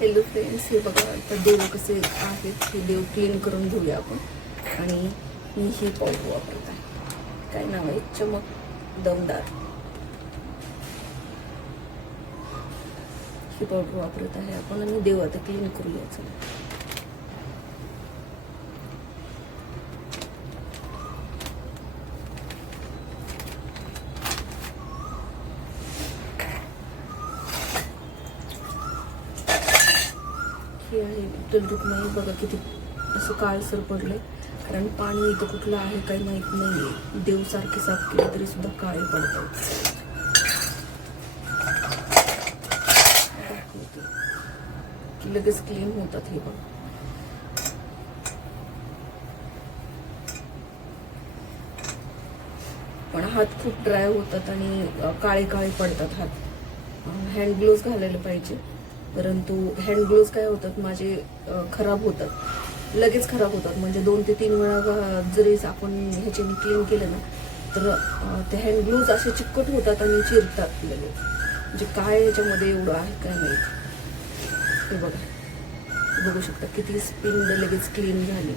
Hello friends हे बघा आता देव कसे आहेत हे देव क्लीन करून घेऊया आपण. आणि मी ही पावडर वापरत आहे. काय नाव आहे? चमक दमदार. ही पावडर वापरत आहे आपण आणि देव आता क्लीन करूया. चला. ही आहे. विठ्ठल नाही बघा किती असं काळसर पडलंय. कारण पाणी इथं कुठलं आहे काही माहीत नाही आहे देवसारखे साफ केले तरी सुद्धा काळे पडतात. की लगेच क्लीन होतात हे बघा पण हात खूप ड्राय होतात आणि काळे काळे पडतात हात. हँड ग्लोव्ज घालायला पाहिजे. परंतु हँड ग्लोव्ज काय होतात माझे खराब होतात. लगेच खराब होतात. म्हणजे दोन ते तीन वेळा जरी आपण ह्याच्याने क्लीन केलं ना तर ते हँड ग्लोव्ज असे चिकट होतात आणि चिरतात लगेच. म्हणजे काय याच्यामध्ये एवढं आहे काय नाही? हे बघा. बघू शकता किती स्पिन लगेच क्लीन झाली.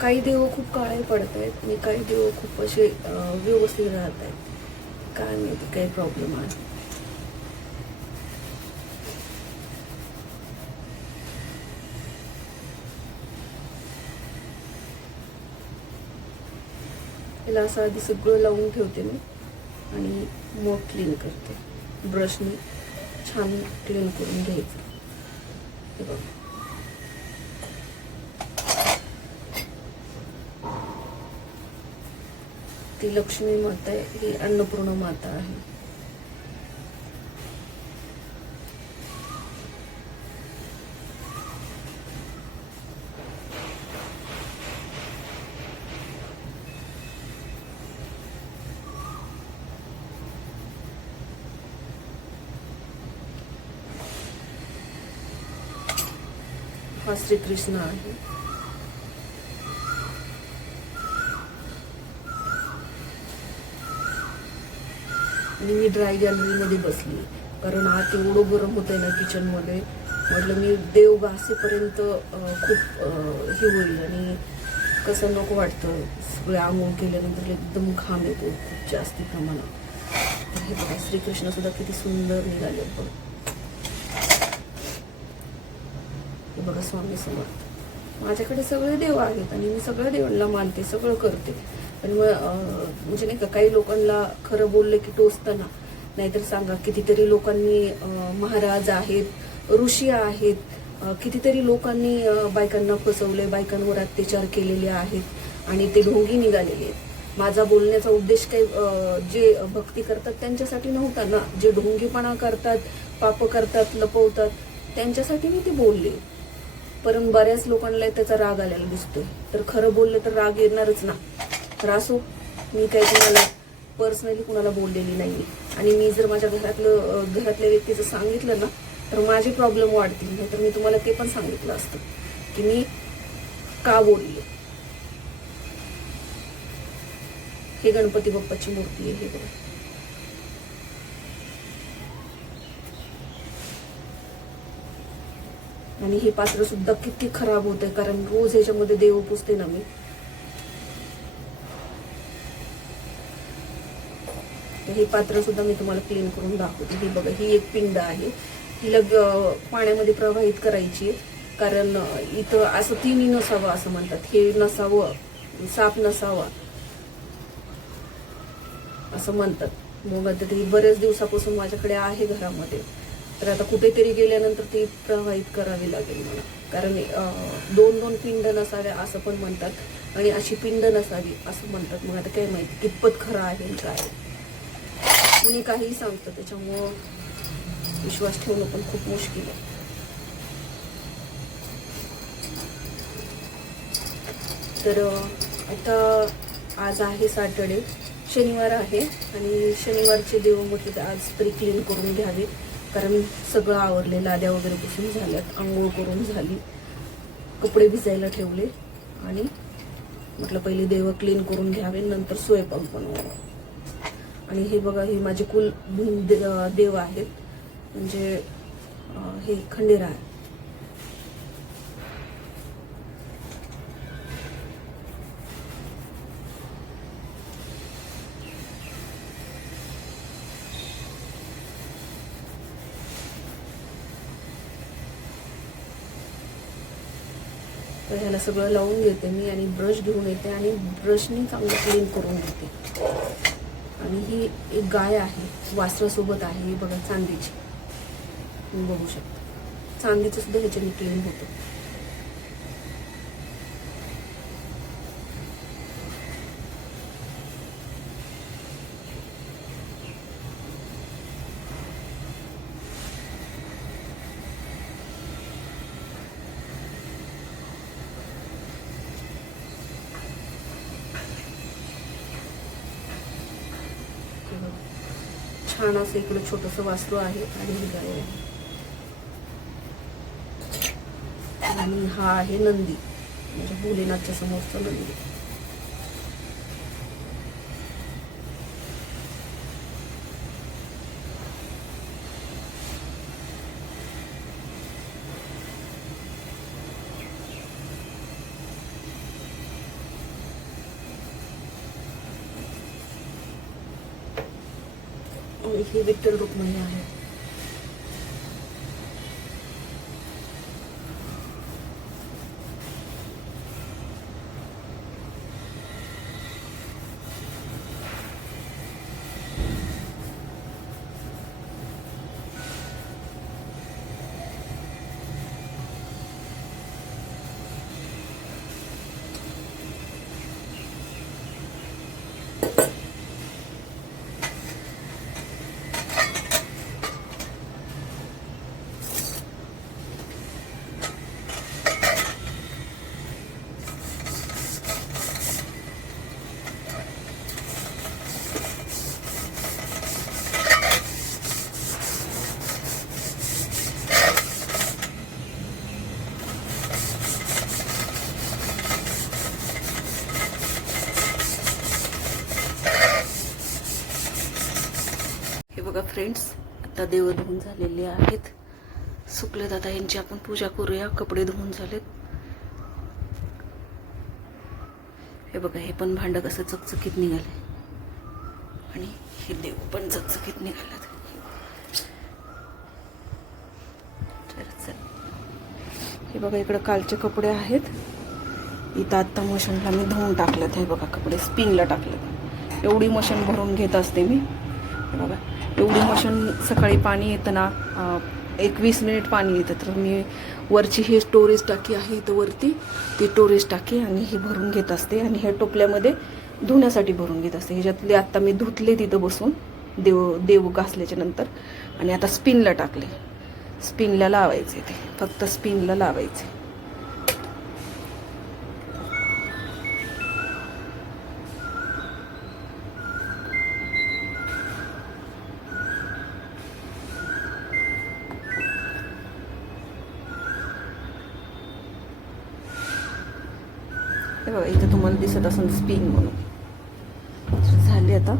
काही देव खूप काळे पडत आहेत आणि काही देव खूप असे व्यवस्थित राहत आहेत काय माहिती काही प्रॉब्लेम आहे. याला असं आधी सगळं लावून ठेवते मी आणि मग क्लीन करते. ब्रशनी छान क्लीन करून घ्यायचं. हे बघा. ती लक्ष्मी माता ही अन्नपूर्ण माता हा श्रीकृष्ण आहे. आणि मी ड्राय गॅलरीमध्ये बसली. कारण आत एवढं गरम होतंय ना किचनमध्ये म्हटलं मी देव घासेपर्यंत खूप हे होईल. आणि कसं नको वाटतं. सगळ्या आंघोळ केल्यानंतर एकदम घाम येतो खूप जास्ती प्रमाणात. हे बघा श्रीकृष्ण सुद्धा किती सुंदर निघाले बघ. हे बघा स्वामी समर्थ. माझ्याकडे सगळे देव आहेत आणि मी सगळ्या देवांना मानते सगळं करते. पण मग म्हणजे नाही का काही लोकांना खरं बोललं की टोचताना नाहीतर सांगा कितीतरी लोकांनी महाराज आहेत ऋषी आहेत कितीतरी लोकांनी बायकांना फसवले बायकांवर अत्याचार केलेले आहेत आणि ते ढोंगी निघालेले आहेत. माझा बोलण्याचा उद्देश काही जे भक्ती करतात त्यांच्यासाठी नव्हता ना. जे ढोंगीपणा करतात पाप करतात लपवतात त्यांच्यासाठी मी ते बोलले. पण बऱ्याच लोकांना त्याचा राग आलेला दिसतोय. तर खरं बोललं तर राग येणारच ना. तर असो मी काही तुम्हाला पर्सनली कुणाला बोललेली नाही आणि मी जर माझ्या घरातलं घरातल्या व्यक्तीचं सांगितलं ना तर माझे प्रॉब्लेम वाढतील नाही तर मी तुम्हाला ते पण सांगितलं असतं की मी का बोलले? हे गणपती बाप्पाची मूर्ती आहे हे बघा. आणि हे पात्र सुद्धा किती खराब होत आहे कारण रोज ह्याच्यामध्ये देव पुसते ना मी. हे पात्र सुद्धा मी तुम्हाला क्लीन करून दाखवते. ही बघा ही एक पिंड आहे. तिला पाण्यामध्ये प्रवाहित करायची आहे. कारण इथं असं तिन्ही नसावं असं म्हणतात. हे नसावं साप नसावा. असं म्हणतात. मग आता ती बऱ्याच दिवसापासून माझ्याकडे आहे घरामध्ये. तर आता कुठेतरी गेल्यानंतर ती प्रवाहित करावी लागेल मला. कारण दोन दोन पिंड नसाव्या असं पण म्हणतात. आणि अशी पिंड नसावी असं म्हणतात. मग आता काय माहिती कितपत खरं आहे काय. कुणी काहीही सांगतं त्याच्यामुळं विश्वास ठेवणं पण खूप मुश्किल आहे. तर आता आज आहे सॅटर्डे शनिवार आहे आणि शनिवारचे देव म्हटलं तर आज तरी क्लीन करून घ्यावे कारण सगळं आवरले लाद्या वगैरे पुसून झाल्यात आंघोळ करून झाली कपडे भिजायला ठेवले आणि म्हटलं पहिले देव क्लीन करून घ्यावे नंतर स्वयंपाक बनवावा. आणि हे बघा हे माझे कुल भूम देव आहेत. म्हणजे हे हे आहे. तर ह्याला सगळं लावून घेते मी आणि ब्रश घेऊन येते आणि ब्रशने चांगलं क्लीन करून घेते. आणि ही एक गाय आहे. वासरासोबत आहे. बघा चांदीची. बघू शकता. चांदीचं सुद्धा ह्याच्याने क्लीन होतं हे बघा. छान असं इकडे छोटस वासरू आहे आणि ही गाय आहे. आणि हा आहे नंदी म्हणजे भोलेनाथच्या समोरचा नंदी आणि ही विठ्ठल रुक्मिणी आहे हे बघा फ्रेंड्स आता देव धुवून झालेले आहेत. सुकलेत आता यांची आपण पूजा करूया कपडे धुवून झालेत. हे बघा हे पण भांड कसं चकचकीत निघाले आणि हे देव पण चकचकीत निघालेत. हे बघा इकडं कालचे कपडे आहेत. इथं आत्ता मशीनला मी धुवून टाकलेत. हे बघा कपडे स्पिनला टाकलेत. एवढी मशीन भरून घेत असते मी. हे बघा एवढी मशीन सकाळी पाणी येतं ना एकवीस मिनिट पाणी येतं. तर मी वरची ही स्टोरेज टाकी आहे इथं वरती. ती स्टोरेज टाकी आणि ही भरून घेत असते. आणि ह्या टोपल्यामध्ये धुण्यासाठी भरून घेत असते. ह्याच्यातले आत्ता मी धुतले तिथं बसून. देव देव घासल्याच्या नंतर. आणि आता स्पिनला टाकले. स्पिनला लावायचे ते. फक्त स्पिनला लावायचे. दिसत असं स्पिन म्हणून. झाली आता.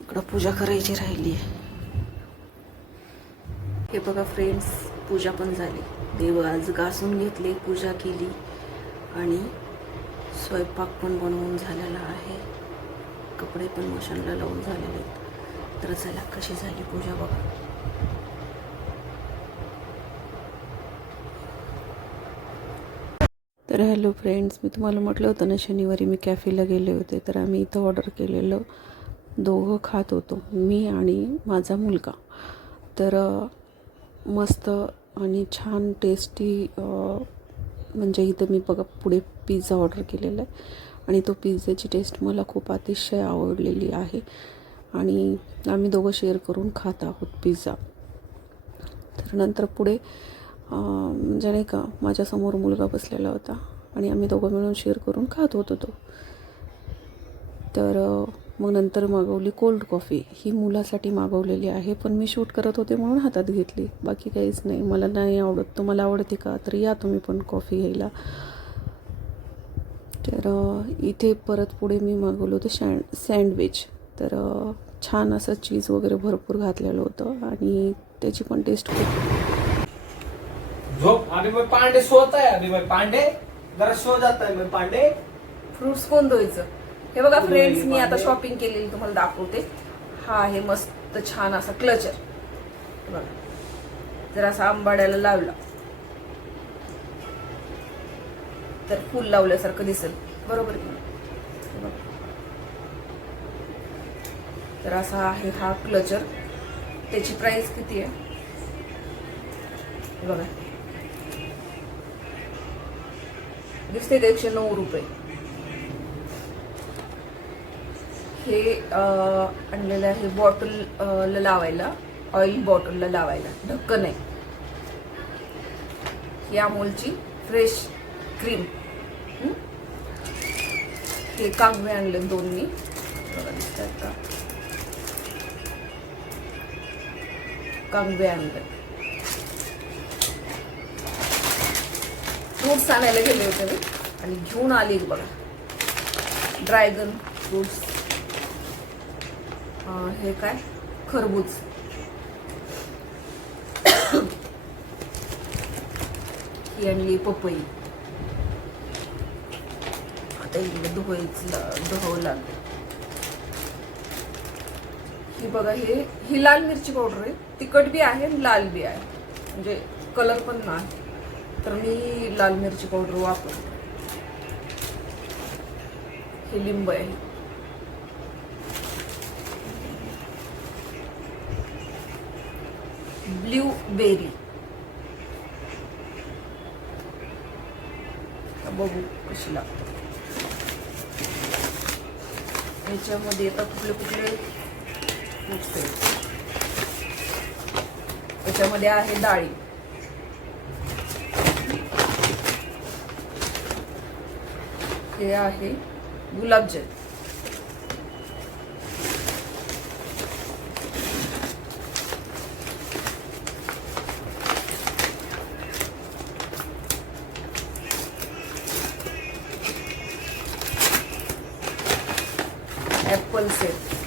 इकडं पूजा करायची राहिली आहे. हे बघा फ्रेंड्स पूजा पण झाली. देव आज घासून घेतले पूजा केली. आणि स्वयंपाक पण बनवून झालेला आहे. कपडे पण मशीनला लावून झालेले आहेत. तर चला कशी झाली पूजा बघा. तर हॅलो फ्रेंड्स मी तुम्हाला म्हटलं होतं ना शनिवारी मी कॅफेला गेले होते तर आम्ही इथं ऑर्डर केलेलं दोघं खात होतो मी आणि माझा मुलगा. तर मस्त आणि छान टेस्टी म्हणजे इथं मी बघा पुढे पिझ्झा ऑर्डर केलेला आहे. आणि तो पिझ्झाची टेस्ट मला खूप अतिशय आवडलेली आहे. आणि आम्ही दोघं शेअर करून खात आहोत पिझ्झा तर नंतर पुढे म्हणजे नाही का माझ्यासमोर मुलगा बसलेला होता आणि आम्ही दोघं मिळून शेअर करून खात होतो तो. तर मग नंतर मागवली कोल्ड कॉफी ही मुलासाठी मागवलेली आहे पण मी शूट करत होते म्हणून हातात घेतली. बाकी काहीच नाही. मला नाही आवडत. तुम्हाला आवडते का? तर या तुम्ही पण कॉफी घ्यायला. तर इथे परत पुढे मी मागवलं होतं सँड सँडविच तर छान असं चीज वगैरे भरपूर घातलेलं होतं आणि त्याची पण टेस्ट खूप झोप. आणि मग पांडे सोत आहे आणि मग पांडे जरा सो जात आहे मग पांडे फ्रुट्स कोण धुवायचं? हे बघा फ्रेंड्स मी आता. शॉपिंग केलेली तुम्हाला दाखवते. हा आहे मस्त छान असा क्लचर बघा. जर असा आंबाड्याला लावला. तर फुल लावल्यासारखं दिसेल. बरोबर? हे. तर असा आहे हा क्लचर. त्याची प्राइस किती आहे? बघा. दिसते ते एकशे नऊ रुपये. हे आणलेलं आहे बॉटल ला लावायला ऑइल बॉटलला लावायला. ढक्कन आहे. ही अमोलची फ्रेश क्रीम हे? कागवे आणले दोन्ही. कागवे बघा आणले. फ्रूट्स आणायला गेले होते मी. आणि घेऊन आली बघा. Dragon fruits. हे काय? खरबूज. ही आणली पपई. आता इकडे धुवायचं धुवावं लागलं. ही बघा हे ही लाल मिरची पावडर आहे. तिखट बी आहे लाल बी आहे. म्हणजे कलर पण नाही. तर मी लाल मिरची पावडर वापरते. हे लिंब आहे. ब्ल्यूबेरी बघू कशी लागते. याच्यामध्ये येतात कुठले कुठले fruits याच्यामध्ये आहे डाळी. हे आहे. गुलाबजल ऍपल सेट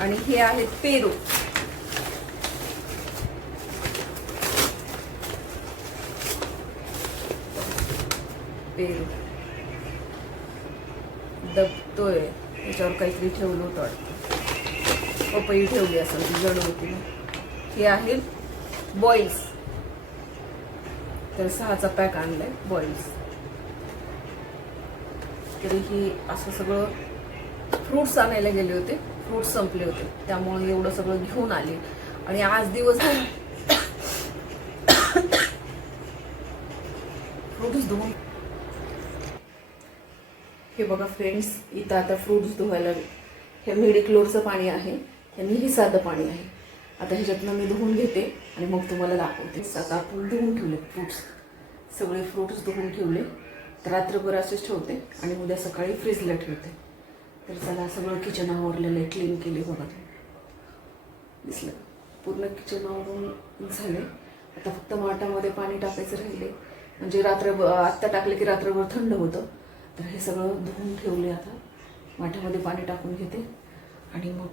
आणि हे आहेत पेरू. पेरू. दबतोय. त्याच्यावर काहीतरी ठेवलं होतं वाटतं. पपई ठेवली असेल ती जड होती हे आहेत बॉईल्स तर सहाचा पॅक आणलाय बॉईल्स तरी ही असं सगळं फ्रुट्स आणायला गेले होते. फ्रूट संपले होते. त्यामुळे एवढं सगळं घेऊन आले. आणि आज दिवस फ्रुट्स धुवून हे बघा फ्रेंड्स इथं आता फ्रुट्स धुवायला हे मेडिक्लोरचं पाणी आहे. आणि ही साधं पाणी आहे. आता ह्याच्यातनं मी धुवून घेते आणि मग तुम्हाला दाखवते. आता आपण धुवून ठेवले फ्रुट्स. सगळे फ्रुट्स धुवून ठेवले. तर रात्रभर असेच ठेवते आणि उद्या सकाळी फ्रीजला ठेवते. तर चला सगळं किचन आवरलेलं आहे क्लीन केले बघा. दिसलं. पूर्ण किचन आवरून झाले आता फक्त माठामध्ये पाणी टाकायचं राहिले म्हणजे रात्र आत्ता टाकलं की रात्रभर थंड होतं. तर हे सगळं धुवून ठेवले आता. माठामध्ये पाणी टाकून घेते. आणि मग